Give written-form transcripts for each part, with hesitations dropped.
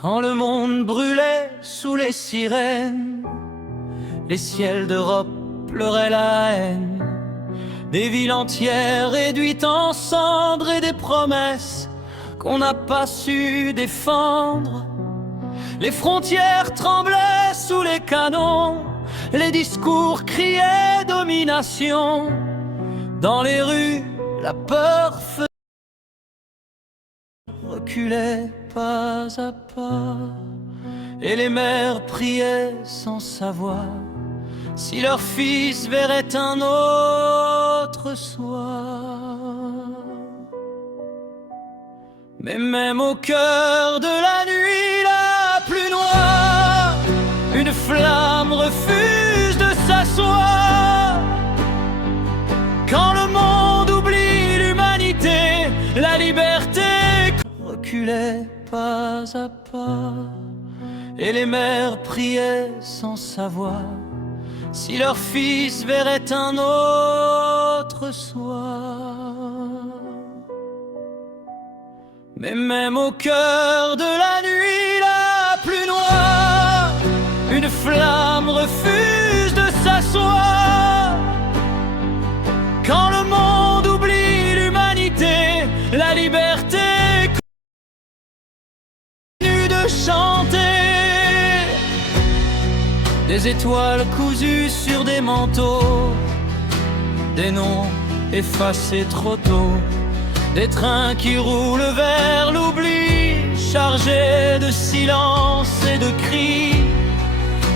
Quand le monde brûlait sous les sirènes, les ciels d'Europe pleuraient la haine, des villes entières réduites en cendres et des promesses qu'on n'a pas su défendre. Les frontières tremblaient sous les canons, les discours criaient domination. Dans les rues, la peur reculait pas à pas, et les mères priaient sans savoir si leur fils verrait un autre soir. Mais même au cœur de la nuit la plus noire, une flamme refuse de s'asseoir. Quand le monde oublie l'humanité, la liberté reculait pas à pas, et les mères priaient sans savoir si leur fils verrait un autre soir. Mais même au cœur de la nuit la plus noire, une flamme refuse de s'asseoir. Quand le monde oublie l'humanité, la liberté continue de chanter. Des étoiles cousues sur des manteaux, des noms effacés trop tôt, des trains qui roulent vers l'oubli, chargés de silence et de cris.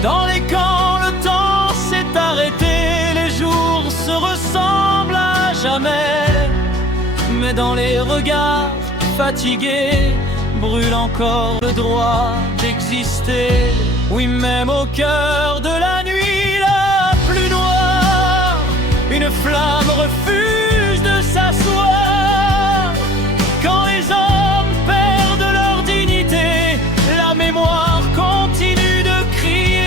Dans les camps, le temps s'est arrêté, les jours se ressemblent à jamais. Mais dans les regards fatigués brûle encore le droit d'exister. Oui, même au cœur de la nuit la plus noire, une flamme refuse de s'asseoir. Quand les hommes perdent leur dignité, la mémoire continue de crier.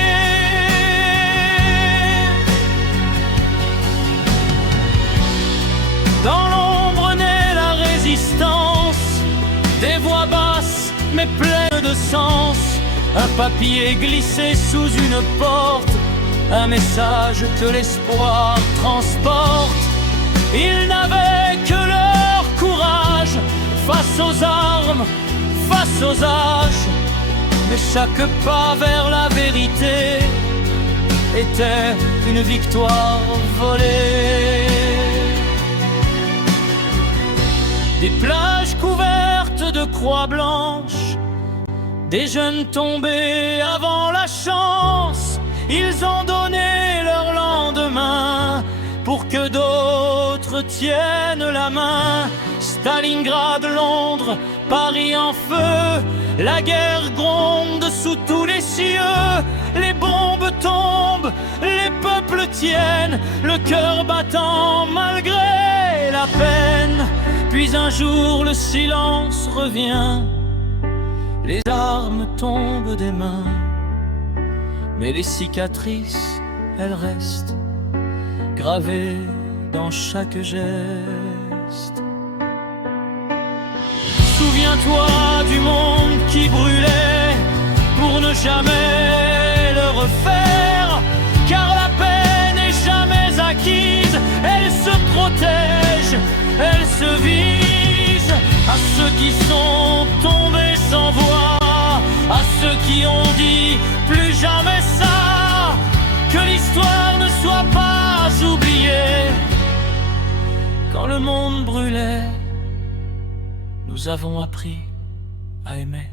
Dans l'ombre naît la résistance, des voix basses mais pleines de sens. Un papier glissé sous une porte, un message que l'espoir transporte. Ils n'avaient que leur courage face aux armes, face aux âges. Mais chaque pas vers la vérité était une victoire volée. Des plages couvertes de croix blanches, des jeunes tombés avant la chance, ils ont donné leur lendemain pour que d'autres tiennent la main. Stalingrad, Londres, Paris en feu, la guerre gronde sous tous les cieux. Les bombes tombent, les peuples tiennent, le cœur battant malgré la peine. Puis un jour le silence revient, les armes tombent des mains, mais les cicatrices, elles restent gravées dans chaque geste. Souviens-toi du monde qui brûlait pour ne jamais le refaire, car la paix n'est jamais acquise, elle se protège, elle se vise. À ceux qui sont tombés sans voix, à ceux qui ont dit plus jamais ça, que l'histoire ne soit pas oubliée. Quand le monde brûlait, nous avons appris à aimer.